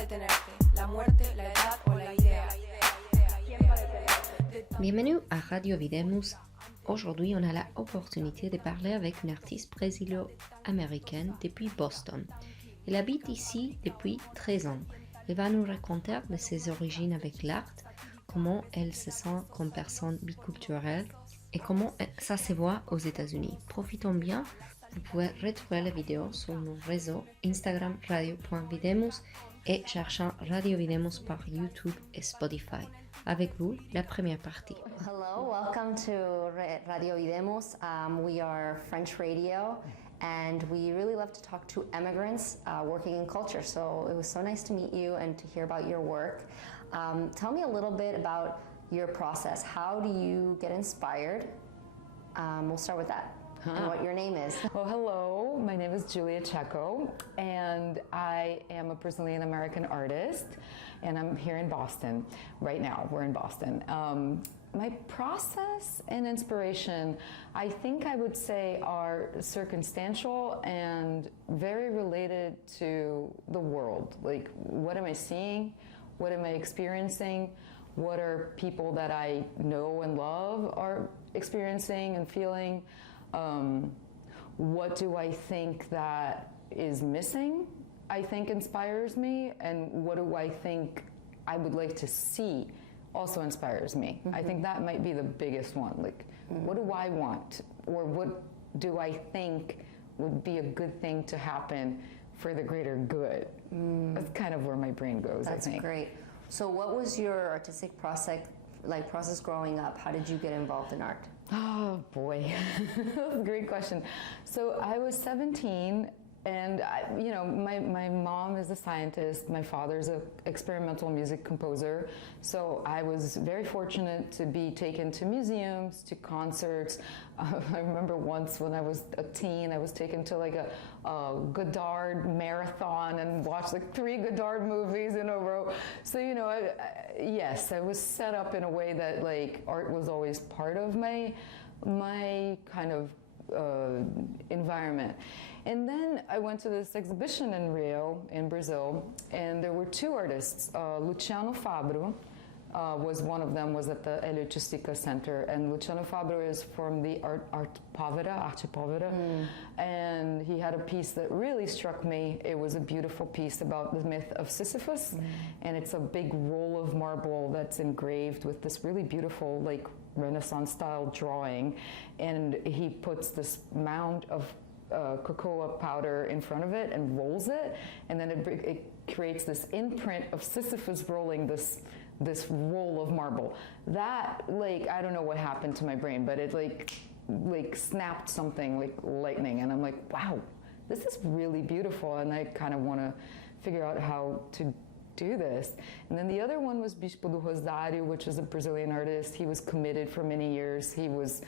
detenerte? La muerte, la edad o la idea? ¿Quién va a detenerte? Bienvenue à Radio Videmus. Aujourd'hui, on a l'opportunité de parler avec une artiste brésilo-américaine depuis Boston. Elle habite ici depuis 13 ans. Elle va nous raconter de ses origines avec l'art, comment elle se sent comme personne biculturelle et comment ça se voit aux États-Unis. Profitons bien, vous pouvez retrouver la vidéo sur nos réseaux Instagram radio.videmus et cherchant Radio Videmus par YouTube et Spotify. Avec vous, la première partie. Hello, welcome to Radio Videmus. We are French radio, and we really love to talk to immigrants working in culture. So it was so nice to meet you and to hear about your work. Tell me a little bit about your process. How do you get inspired? We'll start with that. And what your name is. Well, hello, my name is Julia Cseko, and I am a Brazilian-American artist, and I'm here in Boston right now. We're in Boston. My process and inspiration, I think I would say, are circumstantial and very related to the world. Like, what am I seeing? What am I experiencing? What are people that I know and love are experiencing and feeling? What do I think that is missing, I think inspires me, and what do I think I would like to see also inspires me. Mm-hmm. I think that might be the biggest one. Like, what do I want, or what do I think would be a good thing to happen for the greater good? That's kind of where my brain goes. That's I think. Great. So what was your artistic process growing up? How did you get involved in art? Oh boy, great question. So I was 17, and my mom is a scientist. My father's an experimental music composer. So I was very fortunate to be taken to museums, to concerts. I remember once when I was a teen, I was taken to like a Godard marathon and watched like 3 Godard movies in a row. So yes, I was set up in a way that like art was always part of my kind of environment. And then I went to this exhibition in Rio, in Brazil, and there were 2 artists. Luciano Fabro was one of them, was at the Artística Center, and Luciano Fabro is from the Arte Povera, and he had a piece that really struck me. It was a beautiful piece about the myth of Sisyphus, and it's a big roll of marble that's engraved with this really beautiful, like, Renaissance-style drawing, and he puts this mound of cocoa powder in front of it and rolls it, and then it creates this imprint of Sisyphus rolling this roll of marble. That, like, I don't know what happened to my brain, but it like snapped something like lightning, and I'm like, wow, this is really beautiful, and I kind of want to figure out how to do this. And then the other one was Bispo do Rosário, which is a Brazilian artist. He was committed for many years. He was,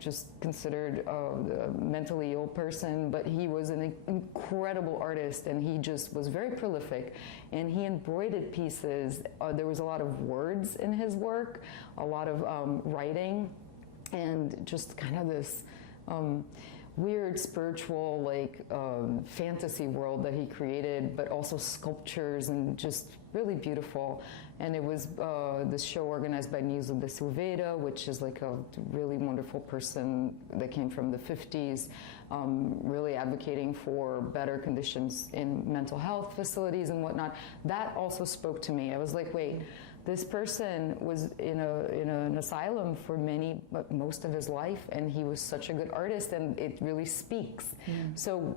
just considered a mentally ill person, but he was an incredible artist, and he just was very prolific, and he embroidered pieces. There was a lot of words in his work, a lot of writing, and just kind of this weird spiritual, like, fantasy world that he created, but also sculptures, and just really beautiful. And it was this show organized by Nilson de Silveira, which is like a really wonderful person that came from the 50s, really advocating for better conditions in mental health facilities and whatnot. That also spoke to me. I was like, wait, this person was in an asylum for most of his life, and he was such a good artist, and it really speaks. So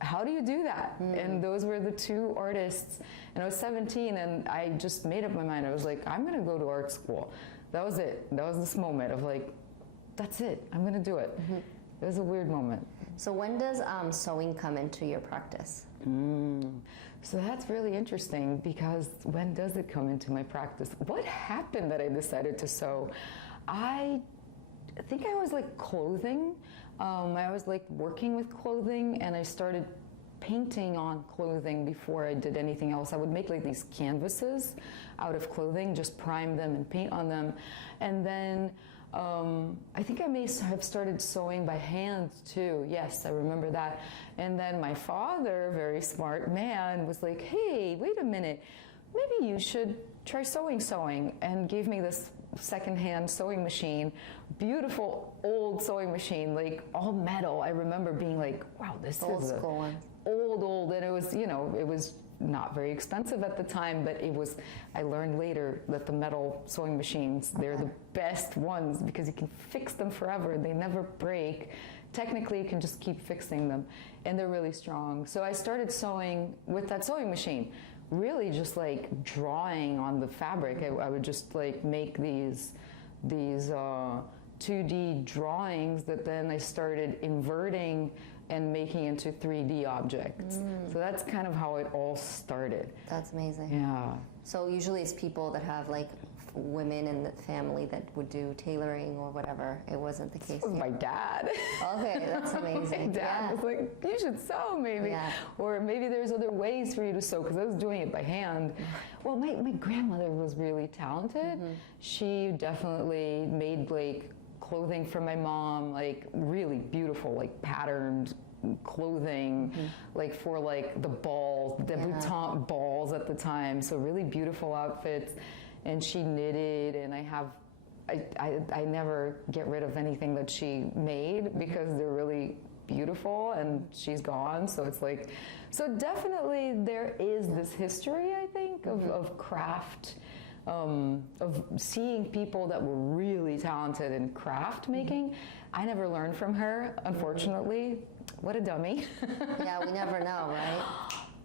how do you do that? And those were the 2 artists, and I was 17, and I just made up my mind. I was like, I'm going to go to art school. That was it. That was this moment of like, that's it. I'm going to do it. It was a weird moment. So when does sewing come into your practice? So that's really interesting, because when does it come into my practice? What happened that I decided to sew? I think I was like clothing. I was like working with clothing, and I started painting on clothing before I did anything else. I would make like these canvases out of clothing, just prime them and paint on them. And then I think I may have started sewing by hand too. Yes, I remember that. And then my father, very smart man, was like, hey, wait a minute, maybe you should try sewing, and gave me this secondhand sewing machine, beautiful old sewing machine, like all metal. I remember being like, wow, this Old is school one. Old, and it was, you know, it was not very expensive at the time, but it was, I learned later that the metal sewing machines, they're the best ones because you can fix them forever. They never break. Technically, you can just keep fixing them, and they're really strong. So I started sewing with that sewing machine, really just like drawing on the fabric. I would just like make these 2D drawings that then I started inverting and making into 3D objects. So that's kind of how it all started. That's amazing. Yeah. So usually it's people that have like women in the family that would do tailoring or whatever. It wasn't the case It was here. my dad. Okay, that's amazing. My dad was like, you should sew maybe. Yeah. Or maybe there's other ways for you to sew, because I was doing it by hand. Well, my grandmother was really talented. She definitely made like clothing for my mom, like really beautiful, like patterned clothing, like for like the balls, debutante balls at the time. So really beautiful outfits. And she knitted, and I never get rid of anything that she made because they're really beautiful, and she's gone. So it's like, so definitely there is this history, I think, of craft, of seeing people that were really talented in craft making. I never learned from her, unfortunately. What a dummy. Yeah, we never know, right?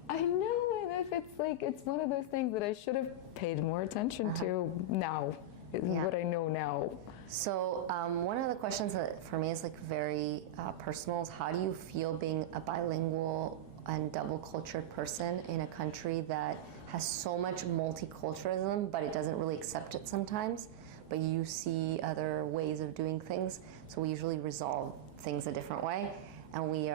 I know, and if it's like, it's one of those things that I should have paid more attention to now, what I know now. So one of the questions that for me is like very personal is, how do you feel being a bilingual and double cultured person in a country that has so much multiculturalism, but it doesn't really accept it sometimes, but you see other ways of doing things, so we usually resolve things a different way. And we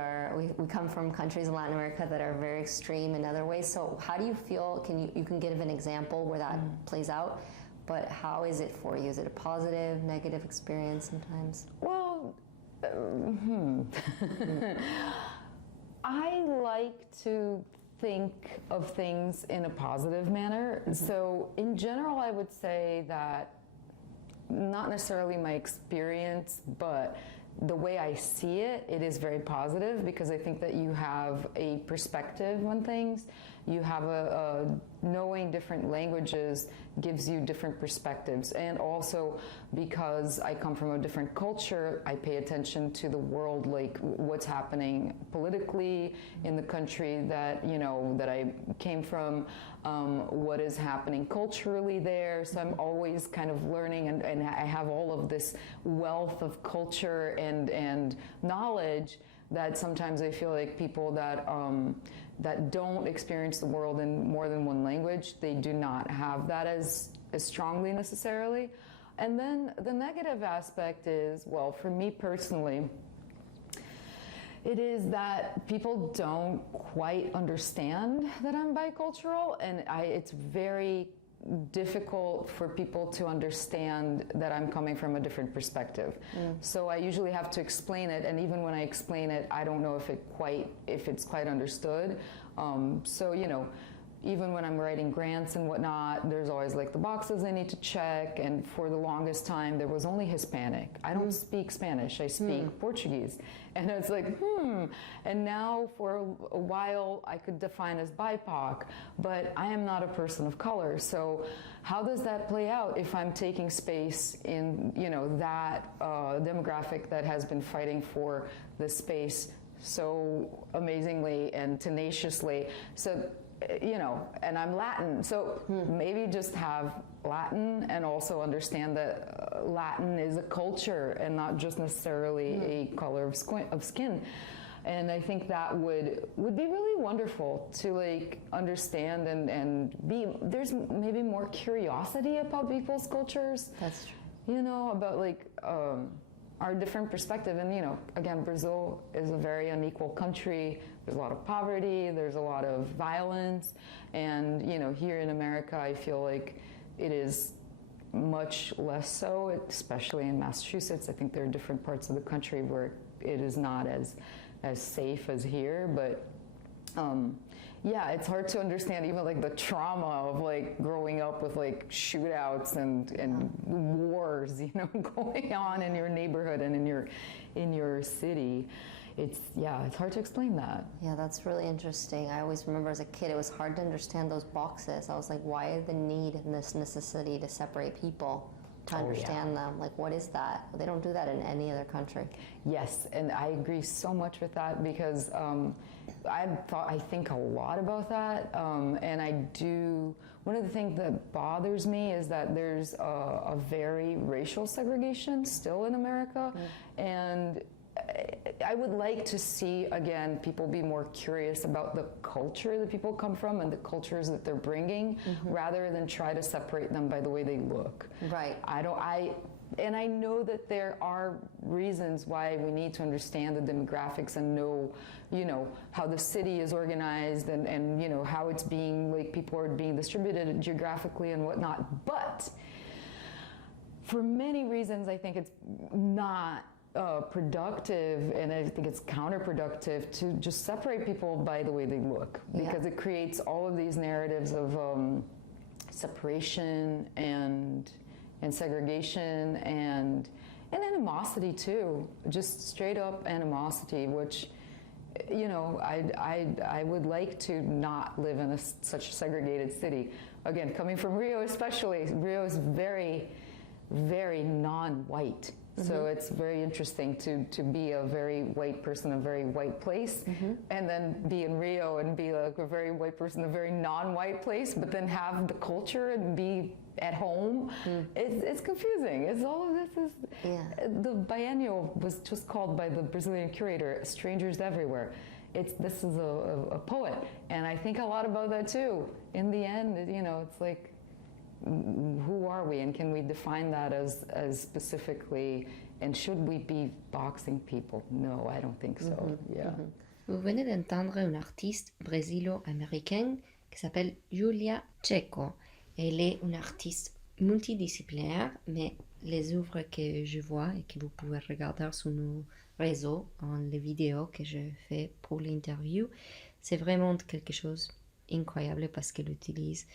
come from countries in Latin America that are very extreme in other ways. So how do you feel? You can give an example where that plays out, but how is it for you? Is it a positive, negative experience sometimes? Well, I like to think of things in a positive manner. So in general, I would say that not necessarily my experience, but the way I see it, it is very positive, because I think that you have a perspective on things. You have knowing different languages gives you different perspectives. And also because I come from a different culture, I pay attention to the world, like what's happening politically in the country that, you know, that I came from, what is happening culturally there. So I'm always kind of learning, and I have all of this wealth of culture and knowledge that sometimes I feel like people that that don't experience the world in more than one language, they do not have that as strongly necessarily. And then the negative aspect is, well, for me personally, it is that people don't quite understand that I'm bicultural, and it's very difficult for people to understand that I'm coming from a different perspective. So I usually have to explain it, and even when I explain it, I don't know if it's quite understood. So, you know, even when I'm writing grants and whatnot, there's always like the boxes I need to check, and for the longest time there was only Hispanic. I don't speak Spanish, I speak Portuguese. And it's like, and now for a while I could define as BIPOC, but I am not a person of color. So how does that play out if I'm taking space in, you know, that demographic that has been fighting for this space so amazingly and tenaciously? So, you know, and I'm Latin, so maybe just have Latin and also understand that Latin is a culture and not just necessarily a color of skin. And I think that would be really wonderful to like understand and there's maybe more curiosity about people's cultures. That's true. You know, about like our different perspective. And, again, Brazil is a very unequal country. There's a lot of poverty, there's a lot of violence. And, here in America, I feel like it is much less so, especially in Massachusetts. I think there are different parts of the country where it is not as safe as here. But, yeah, it's hard to understand even like the trauma of like growing up with like shootouts and wars, going on in your neighborhood and in your city. It's hard to explain that. Yeah, that's really interesting. I always remember as a kid, it was hard to understand those boxes. I was like, why the need and this necessity to separate people? To understand them, like what is that? They don't do that in any other country. Yes, and I agree so much with that because I think a lot about that, and I do. One of the things that bothers me is that there's a very racial segregation still in America, and I would like to see, again, people be more curious about the culture that people come from and the cultures that they're bringing, rather than try to separate them by the way they look. Right. And I know that there are reasons why we need to understand the demographics and know, how the city is organized and how it's being, like, people are being distributed geographically and whatnot. But for many reasons, I think it's not productive, and I think it's counterproductive to just separate people by the way they look, because it creates all of these narratives of separation and segregation and animosity too, just straight up animosity, which I would like to not live in such a segregated city. Again, coming from Rio especially, Rio is very, very non-white. So it's very interesting to be a very white person in a very white place, and then be in Rio and be like a very white person in a very non-white place, but then have the culture and be at home. It's confusing. It's all of this is. The biennial was just called by the Brazilian curator "Strangers Everywhere." This is a poet, and I think a lot about that too. In the end, it's like, who are we, and can we define that as specifically, and should we be boxing people? No, I don't think so. Vous venez d'entendre une artiste brésilo-américaine qui s'appelle Julia Cseko. Elle est une artiste multidisciplinaire, mais les œuvres que je vois et que vous pouvez regarder sur nos réseaux, en les vidéos que je fais pour l'interview, c'est vraiment quelque chose d'incroyable parce qu'elle utilise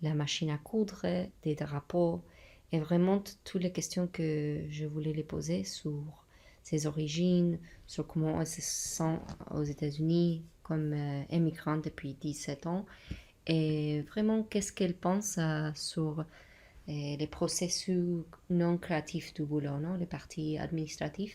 la machine à coudre, des drapeaux, et vraiment toutes les questions que je voulais les poser sur ses origines, sur comment elle se sent aux États-Unis comme emigrant depuis 17 ans, et vraiment qu'est-ce qu'elle pense sur les processus non créatifs du boulot, non? Les parties administratives.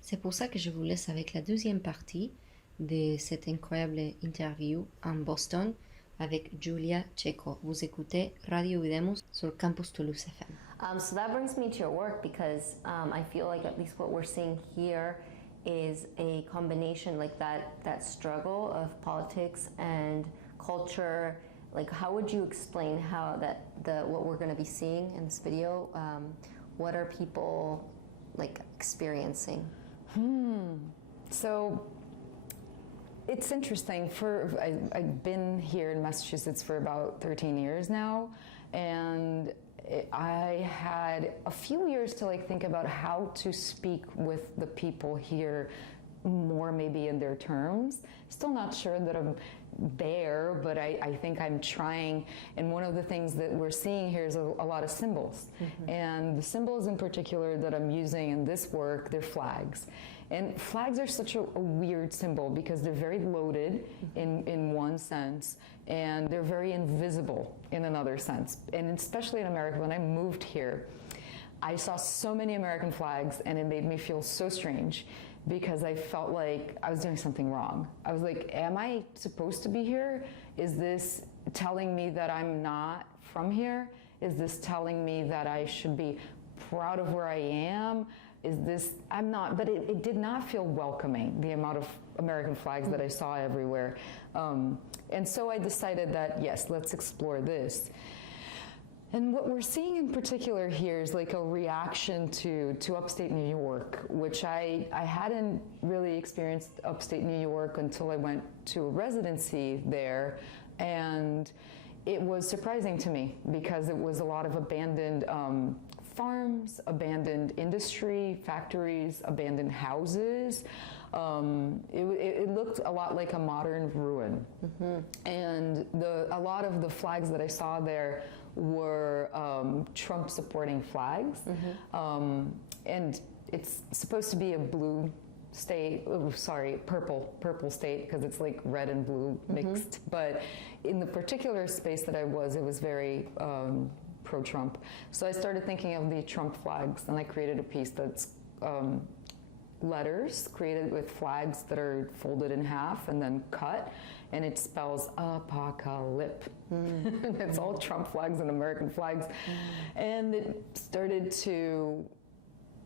C'est pour ça que je vous laisse avec la deuxième partie de cette incroyable interview en Boston avec Julia Cseko. Vous écoutez Radio Videmus sur Campus Toulouse FM. So that brings me to your work because I feel like at least what we're seeing here is a combination, like that struggle of politics and culture. Like, how would you explain how what we're going to be seeing in this video? What are people like experiencing? So it's interesting. I've been here in Massachusetts for about 13 years now, and I had a few years to think about how to speak with the people here more, maybe in their terms. Still not sure that I'm there, but I think I'm trying. And one of the things that we're seeing here is a lot of symbols. And the symbols in particular that I'm using in this work, they're flags. And flags are such a weird symbol because they're very loaded in one sense, and they're very invisible in another sense. And especially in America, when I moved here, I saw so many American flags, and it made me feel so strange because I felt like I was doing something wrong. I was like, am I supposed to be here? Is this telling me that I'm not from here? Is this telling me that I should be proud of where I am? Is this, I'm not, but it did not feel welcoming, the amount of American flags that I saw everywhere. And so I decided that, yes, let's explore this. And what we're seeing in particular here is like a reaction to upstate New York, which I hadn't really experienced upstate New York until I went to a residency there. And it was surprising to me because it was a lot of abandoned farms, abandoned industry, factories, abandoned houses. It looked a lot like a modern ruin. And a lot of the flags that I saw there were Trump supporting flags. And it's supposed to be a blue state, purple state, because it's like red and blue mixed. But in the particular space that I was, it was very pro-Trump. So I started thinking of the Trump flags, and I created a piece that's letters created with flags that are folded in half and then cut, and it spells apocalypse. It's all Trump flags and American flags. And it started to,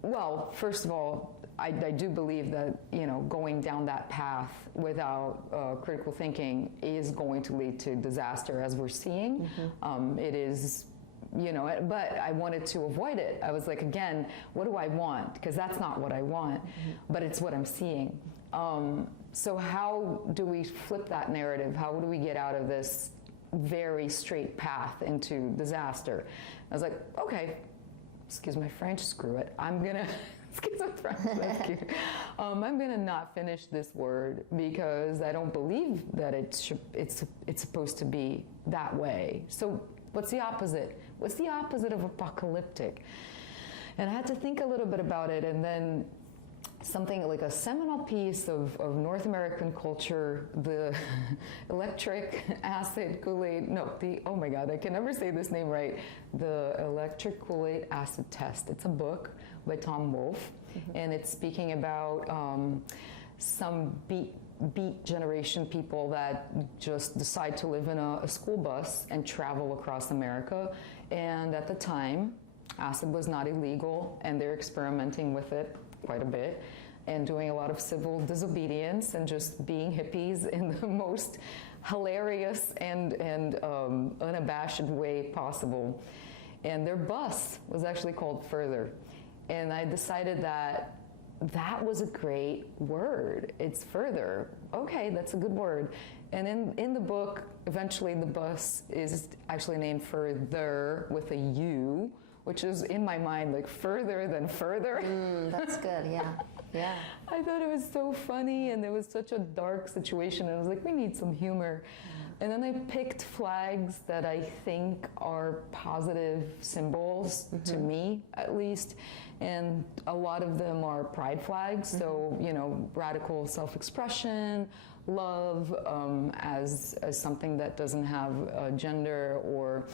well, first of all, I do believe that, you know, going down that path without critical thinking is going to lead to disaster, as we're seeing. It is, you know, but I wanted to avoid it. I was like, again, what do I want? Because that's not what I want, but it's what I'm seeing. So how do we flip that narrative? How do we get out of this very straight path into disaster? I was like, okay, excuse my French, screw it. I'm gonna, excuse my French, that's cute. I'm gonna not finish this word because I don't believe that it's supposed to be that way. So what's the opposite? What's the opposite of apocalyptic? And I had to think a little bit about it, and then something like a seminal piece of North American culture, the electric acid Kool-Aid, oh my God, I can never say this name right, the electric Kool-Aid acid test. It's a book by Tom Wolfe, and it's speaking about some beat generation people that just decide to live in a school bus and travel across America. And at the time, acid was not illegal, and they're experimenting with it quite a bit and doing a lot of civil disobedience and just being hippies in the most hilarious and unabashed way possible. And their bus was actually called Further. And I decided that was a great word. It's Further. Okay, that's a good word. And in the book, eventually the bus is actually named Further with a U, which is in my mind like further than further. That's good, yeah. Yeah. I thought it was so funny, and it was such a dark situation, and I was like, we need some humor. And then I picked flags that I think are positive symbols, to me at least, and a lot of them are pride flags, so, you know, radical self-expression, love as something that doesn't have gender or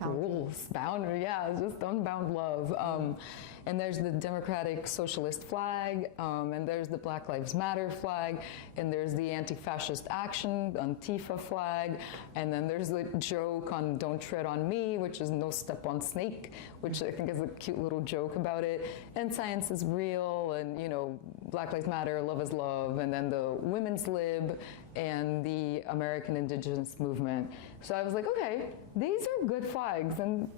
rules, boundary, yeah, it's just unbound love. And there's the Democratic Socialist flag, and there's the Black Lives Matter flag, and there's the Anti-Fascist Action, Antifa flag, and then there's the joke on Don't Tread on Me, which is No Step on Snake, which I think is a cute little joke about it, and Science is Real, and, you know, Black Lives Matter, Love is Love, and then the Women's Lib, and the American Indigenous Movement. So I was like, okay, these are good flags, and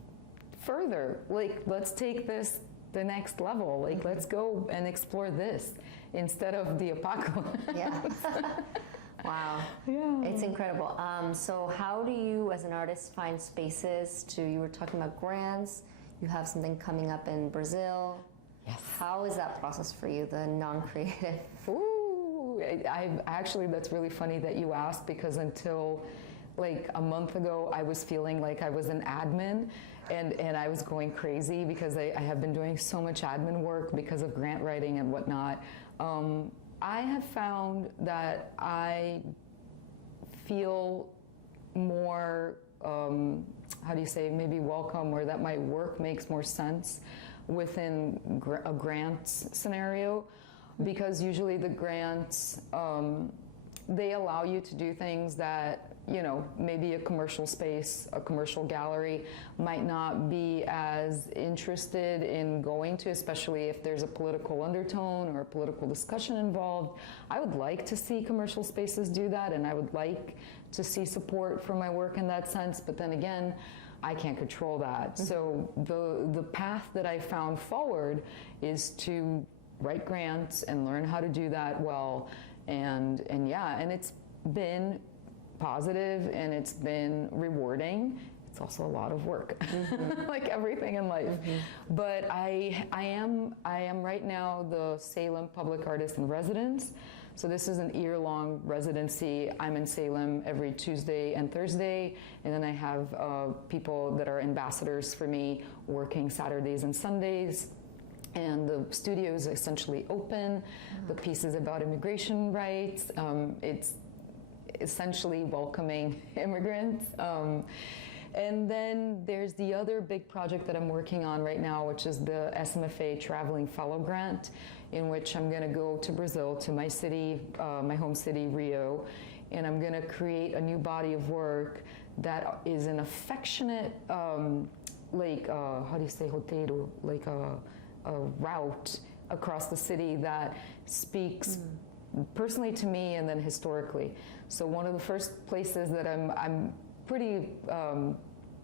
further, like, let's take this the next level. Like, let's go and explore this instead of the apocalypse. Yeah. Wow. Yeah. It's incredible. So how do you, as an artist, find spaces you were talking about grants, you have something coming up in Brazil. Yes. How is that process for you, the non-creative? Ooh, actually, that's really funny that you asked, because until like a month ago, I was feeling like I was an admin, and I was going crazy because I have been doing so much admin work because of grant writing and whatnot. I have found that I feel more, how do you say, maybe welcome, or that my work makes more sense within a grants scenario, because usually the grants, they allow you to do things that, you know, maybe a commercial space, a commercial gallery might not be as interested in going to, especially if there's a political undertone or a political discussion involved. I would like to see commercial spaces do that, and I would like to see support for my work in that sense. But then again, I can't control that. So the path that I found forward is to write grants and learn how to do that well. And it's been positive and it's been rewarding. It's also a lot of work, like everything in life. But I am right now the Salem Public Artist in Residence. So this is an year-long residency. I'm in Salem every Tuesday and Thursday, and then I have people that are ambassadors for me working Saturdays and Sundays. And the studio is essentially open. The piece is about immigration rights. It's essentially welcoming immigrants. And then there's the other big project that I'm working on right now, which is the SMFA Traveling Fellow Grant, in which I'm going to go to Brazil, to my city, my home city, Rio, and I'm going to create a new body of work that is an affectionate, how do you say roteiro? Like a route across the city that speaks personally to me and then historically. So one of the first places that I'm pretty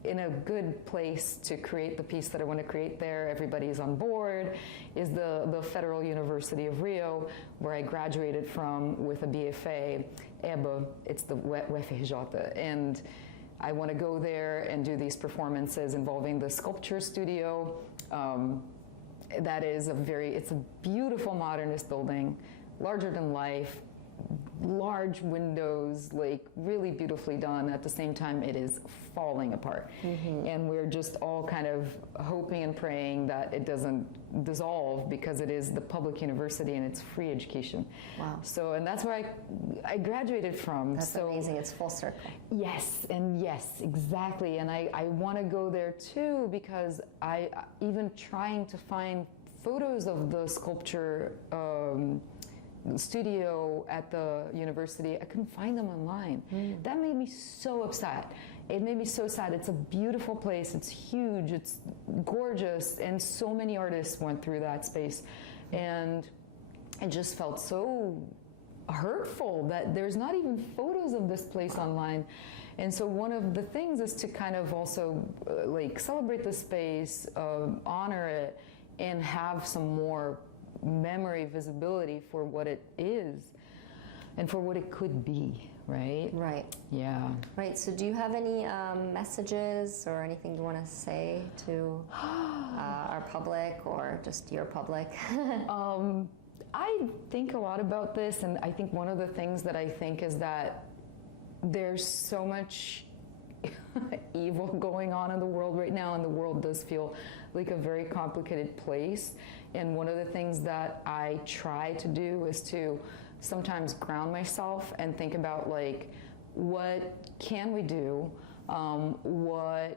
in a good place to create the piece that I want to create there, everybody's on board, is the Federal University of Rio, where I graduated from with a BFA, EBA, it's the UFRJ, and I want to go there and do these performances involving the sculpture studio. That is it's a beautiful modernist building, larger than life, large windows, like really beautifully done. At the same time, it is falling apart. And we're just all kind of hoping and praying that it doesn't dissolve, because it is the public university and it's free education. Wow. So, and that's where I graduated from. That's amazing. It's full circle. Yes, exactly. And I want to go there too, because I even trying to find photos of the sculpture studio at the university, I couldn't find them online. That made me so upset. It made me so sad. It's a beautiful place. It's huge. It's gorgeous. And so many artists went through that space. And it just felt so hurtful that there's not even photos of this place online. And so one of the things is to kind of also celebrate the space, honor it, and have some more memory visibility for what it is and for what it could be, right? Right. Yeah. Right. So do you have any messages or anything you want to say to our public or just your public? I think a lot about this, and I think one of the things that I think is that there's so much evil going on in the world right now, and the world does feel like a very complicated place. And one of the things that I try to do is to sometimes ground myself and think about what can we do? What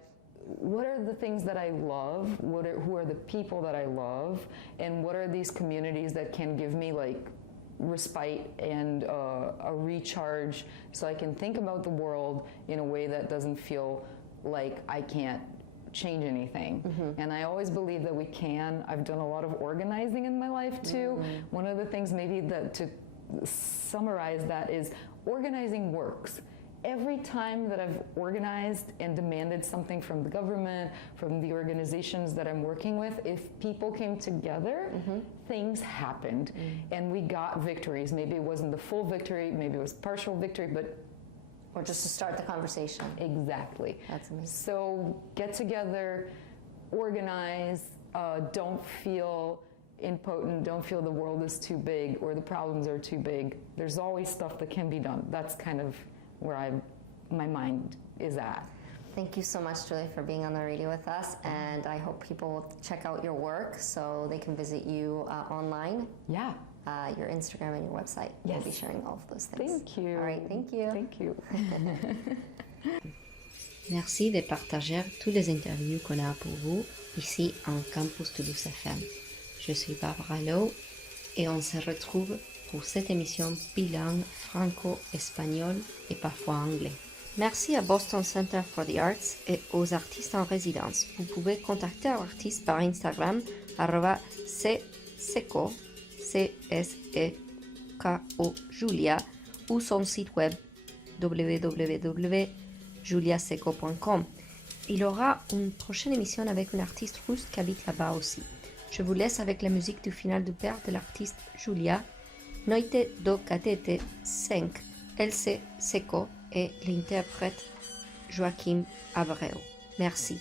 are the things that I love? Who are the people that I love? And what are these communities that can give me respite and a recharge, so I can think about the world in a way that doesn't feel like I can't change anything. And I always believe that we can. I've done a lot of organizing in my life too. One of the things maybe that to summarize that is organizing works. Every time that I've organized and demanded something from the government, from the organizations that I'm working with, if people came together, things happened and we got victories. Maybe it wasn't the full victory, maybe it was partial victory, but Or just to start the conversation. Exactly. That's amazing. So get together, organize, don't feel impotent, don't feel the world is too big or the problems are too big. There's always stuff that can be done. That's kind of where my mind is at. Thank you so much, Julia, for being on the radio with us, and I hope people will check out your work so they can visit you online. Yeah. Your Instagram and your website. Yes. We'll be sharing all of those things. Thank you. All right, thank you. Thank you. Merci de partager toutes les interviews qu'on a pour vous ici en Campus Toulouse FM. Je suis Barbara Lowe et on se retrouve pour cette émission bilingue franco-espagnol et parfois anglais. Merci à Boston Center for the Arts et aux artistes en résidence. Vous pouvez contacter l'artiste par Instagram @cseko, CSEKO Julia, ou son site web www.juliacseko.com. Il y aura une prochaine émission avec une artiste russe qui habite là-bas aussi. Je vous laisse avec la musique du final du père de l'artiste Julia, Noite do Cadete 5, Julia Cseko et l'interprète Joachim Abreu. Merci.